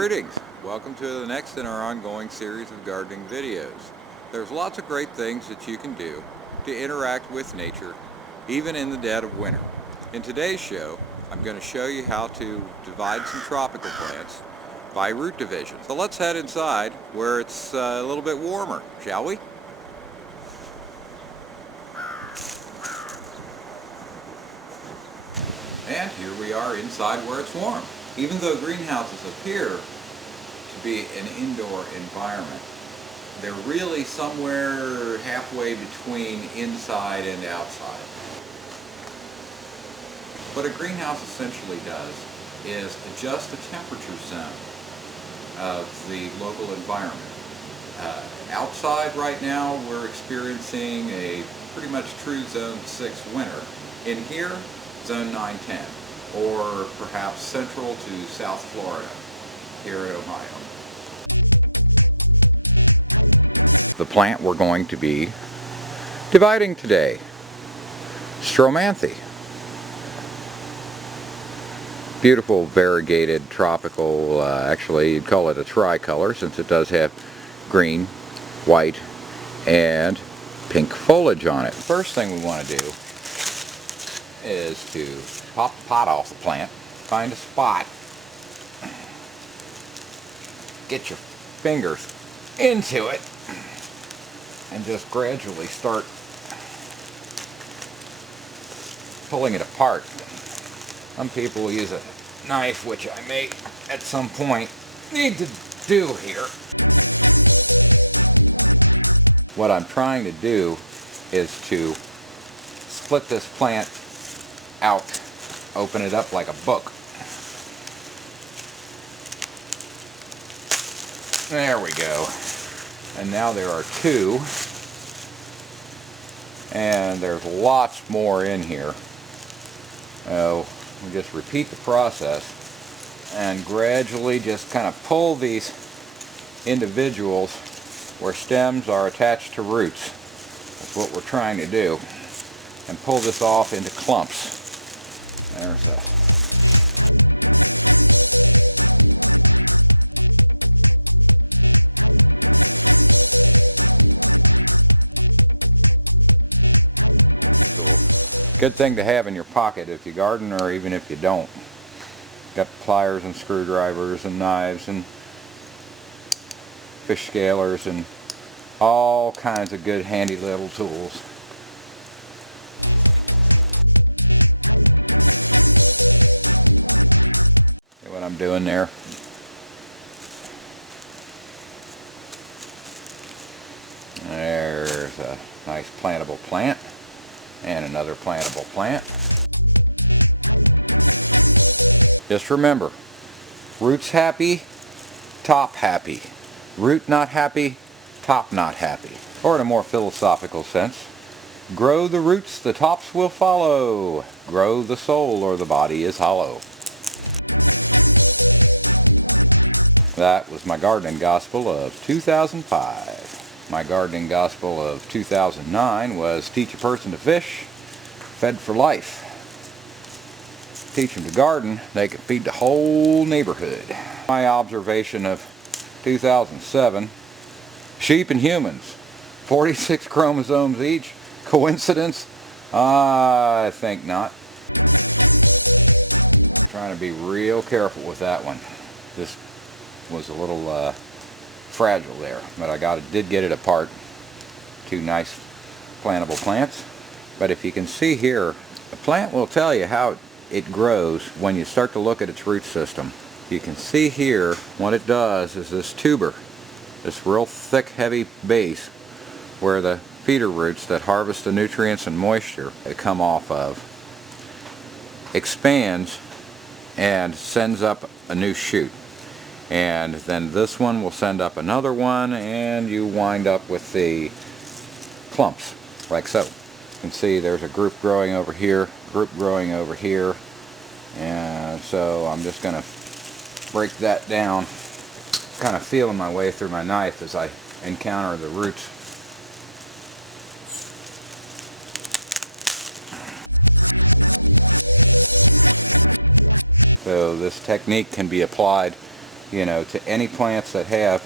Greetings! Welcome to the next in our ongoing series of gardening videos. There's lots of great things that you can do to interact with nature, even in the dead of winter. In today's show, I'm going to show you how to divide some tropical plants by root division. So let's head inside where it's a little bit warmer, shall we? And here we are inside where it's warm. Even though greenhouses appear to be an indoor environment, they're really somewhere halfway between inside and outside. What a greenhouse essentially does is adjust the temperature zone of the local environment. Outside right now we're experiencing a pretty much true zone 6 winter. In here, zone 9-10, or perhaps central to South Florida here in Ohio. The plant we're going to be dividing today, Stromanthe. Beautiful variegated tropical, actually you'd call it a tricolor since it does have green, white, and pink foliage on it. First thing we want to do is to pop the pot off the plant, find a spot, get your fingers into it, and just gradually start pulling it apart. Some people use a knife, which I may at some point need to do here. What I'm trying to do is to split this plant out, open it up like a book. There we go. And now there are two, and there's lots more in here. So we just repeat the process and gradually just kind of pull these individuals where stems are attached to roots. That's what we're trying to do. And pull this off into clumps. There's a multi-tool. Good thing to have in your pocket if you garden or even if you don't. Got pliers and screwdrivers and knives and fish scalers and all kinds of good handy little tools. See what I'm doing there? There's a nice plantable plant and another plantable plant. Just remember, roots happy, top happy. Root not happy, top not happy. Or in a more philosophical sense, grow the roots, the tops will follow. Grow the soul, or the body is hollow. That was my gardening gospel of 2005. My gardening gospel of 2009 was teach a person to fish, fed for life. Teach them to garden, they can feed the whole neighborhood. My observation of 2007, sheep and humans, 46 chromosomes each. Coincidence? I think not. Trying to be real careful with that one. This was a little fragile there, but I did get it apart. Two nice plantable plants. But if you can see here, the plant will tell you how it grows when you start to look at its root system. You can see here what it does is this tuber, this real thick heavy base where the feeder roots that harvest the nutrients and moisture that come off of expands and sends up a new shoot. And then this one will send up another one, and you wind up with the clumps like so. You can see there's a group growing over here, group growing over here, and so I'm just going to break that down, kind of feeling my way through my knife as I encounter the roots. So this technique can be applied you know, to any plants that have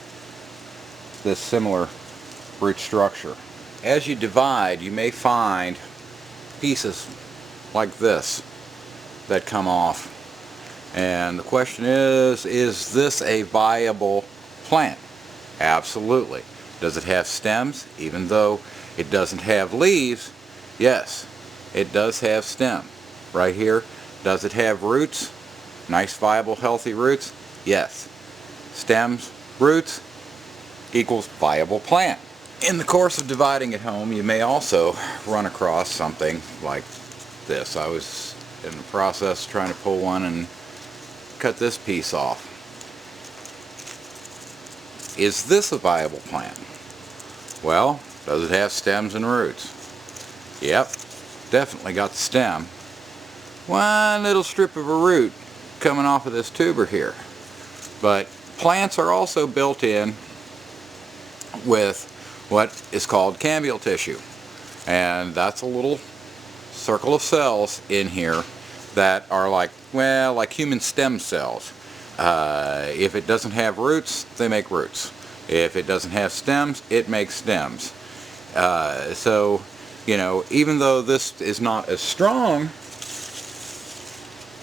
this similar root structure. As you divide, you may find pieces like this that come off. And the question is this a viable plant? Absolutely. Does it have stems? Even though it doesn't have leaves, yes, it does have stem. Right here, does it have roots? Nice, viable, healthy roots? Yes. Stems, roots, equals viable plant. In the course of dividing at home, you may also run across something like this. I was in the process trying to pull one and cut this piece off. Is this a viable plant? Well, does it have stems and roots? Yep, definitely got the stem. One little strip of a root coming off of this tuber here. But plants are also built in with what is called cambial tissue. And that's a little circle of cells in here that are like, well, like human stem cells. If it doesn't have roots, they make roots. If it doesn't have stems, it makes stems. So, you know, even though this is not as strong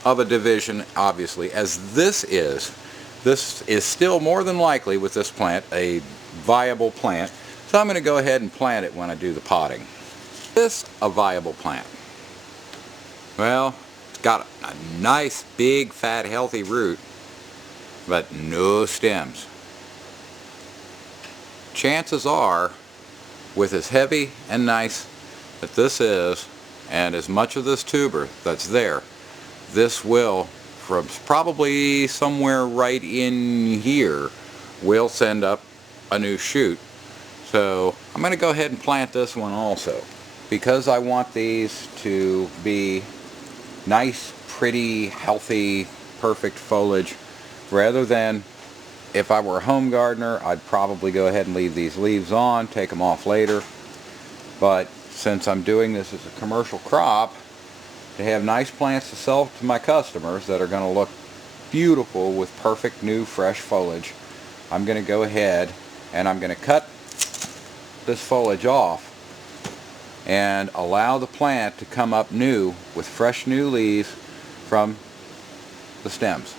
of a division, obviously, as this is still more than likely with this plant a viable plant. So I'm going to go ahead and plant it when I do the potting. Is this a viable plant? Well, it's got a nice, big, fat, healthy root, but no stems. Chances are, with as heavy and nice that this is, and as much of this tuber that's there, this will, from probably somewhere right in here, will send up a new shoot. So I'm going to go ahead and plant this one also. Because I want these to be nice, pretty, healthy, perfect foliage, rather than if I were a home gardener, I'd probably go ahead and leave these leaves on, take them off later. But since I'm doing this as a commercial crop, to have nice plants to sell to my customers that are going to look beautiful with perfect new fresh foliage, I'm going to go ahead and I'm going to cut this foliage off and allow the plant to come up new with fresh new leaves from the stems.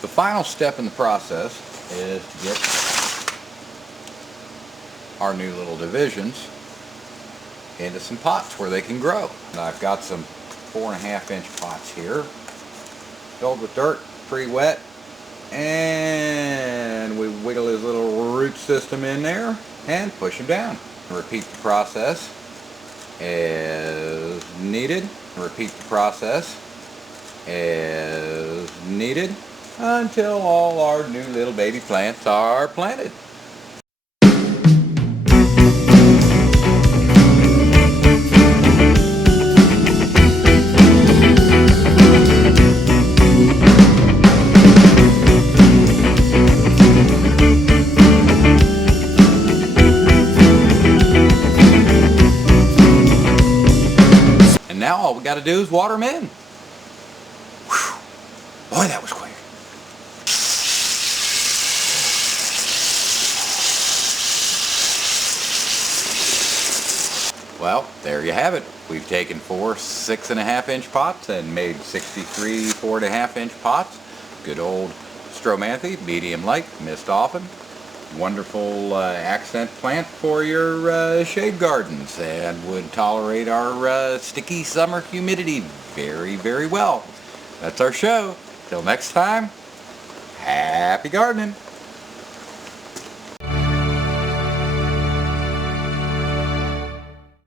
The final step in the process is to get our new little divisions into some pots where they can grow. And I've got some 4.5-inch pots here filled with dirt, pretty wet, and we wiggle his little root system in there and push him down. Repeat the process as needed. Repeat the process as needed until all our new little baby plants are planted. Now all we got to do is water them in. Whew. Boy, that was quick. Well, there you have it. We've taken 4 6.5-inch pots and made 63 4.5-inch pots. Good old Stromanthe, medium light, mist often. Wonderful accent plant for your shade gardens and would tolerate our sticky summer humidity very, very well. That's our show. Till next time, happy gardening.